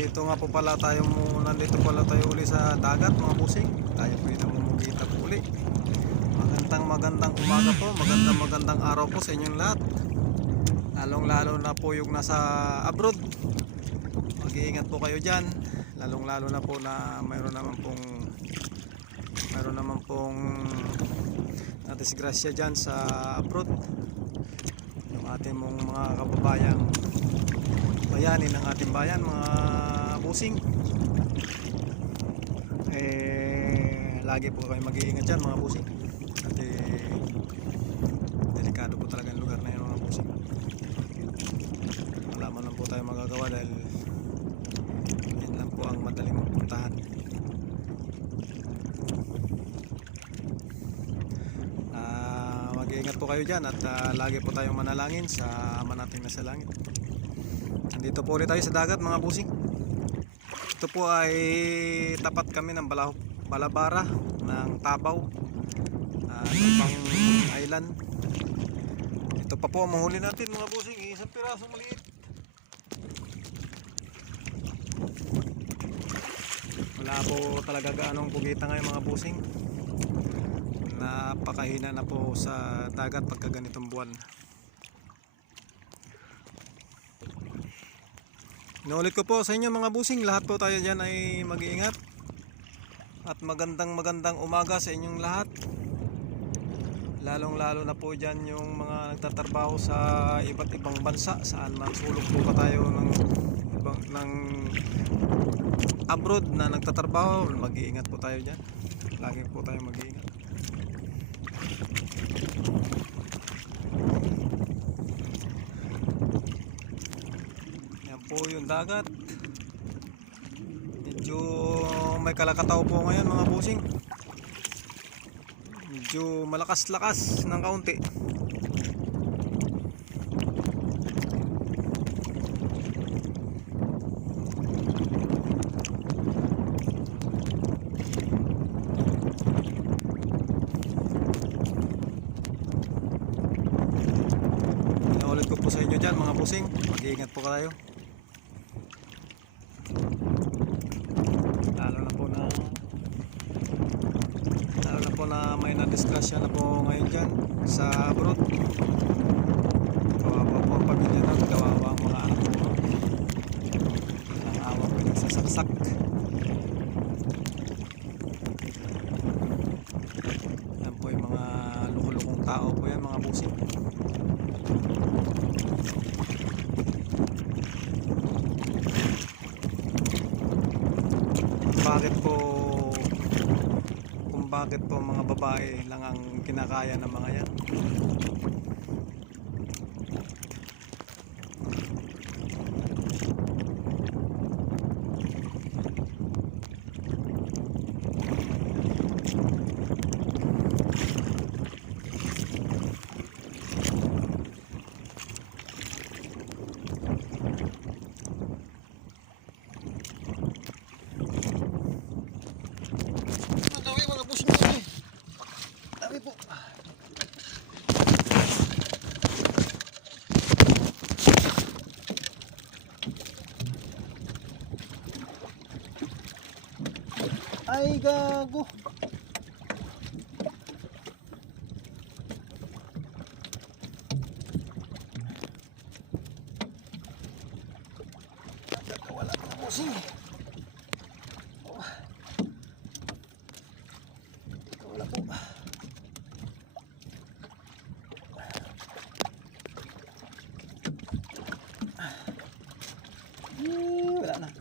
Nandito nga po pala tayo nandito pala tayo uli sa dagat mga busing. Tayo po yung namumugita po uli. Magandang umaga po, magandang araw po sa inyong lahat. Lalong lalo na po yung nasa abroad. Mag-iingat po kayo dyan. Lalong lalo na po na mayroon naman pong nadisgrasya dyan sa abroad. Yung ating mga kababayang bayani ng ating bayan, mga busing, lagi po kayo mag-iingat dyan mga busing, at delikado po talaga ang lugar na yun mga busing. Wala man lang po tayo magagawa dahil yan lang po ang madaling magpuntahan. Mag-iingat po kayo dyan at lagi po tayong manalangin sa Ama nating nasa langit. Nandito po ulit tayo sa dagat mga busing. Ito po ay tapat kami ng Balabara ng Tabaw, Lubang Island. Ito pa po ang mahuli natin mga busing, isang piraso maliit. Wala po talaga gaanong pugita ngayon mga busing. Napakahina na po sa dagat pagka ganitong buwan. Inuulit ko po sa inyo mga busing, lahat po tayo dyan ay mag-iingat. At magandang umaga sa inyong lahat. Lalong lalo na po dyan yung mga nagtatrabaho sa iba't ibang bansa. Saan man sulok po pa tayo ng abroad na nagtatrabaho, mag-iingat po tayo dyan. Lagi po tayo mag-iingat. Yan po yung dagat. Medyo may kalakataw po ngayon mga busing. Medyo malakas-lakas ng kaunti. Inuulit ko po sa inyo dyan mga busing, mag-iingat po kayo. Lalo na po na may nadisgrasya na po ngayon dyan sa abroad. Kawawa po ang pamilya natin, kawawa ang mga anak po. Ang awa po nagsasaksak. Yan po yung mga lukulukong tao po yan mga busing. Bakit po mga babae lang ang kinakaya ng mga yan? Ay gago. Wala na busing. Wala po. Wala na.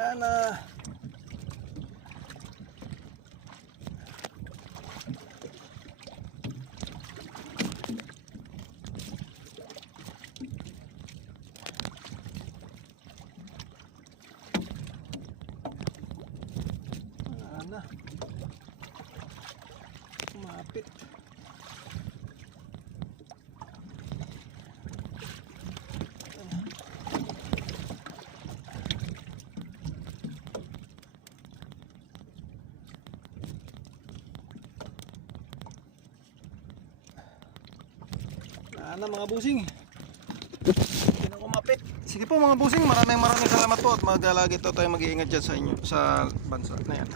Wala na. Wala na. Mapit. Wala na mga busing. Hindi na kumapit. Sige po mga busing, maraming salamat po at lagi tayo mag-iingat dyan sa inyo sa bansa na yan.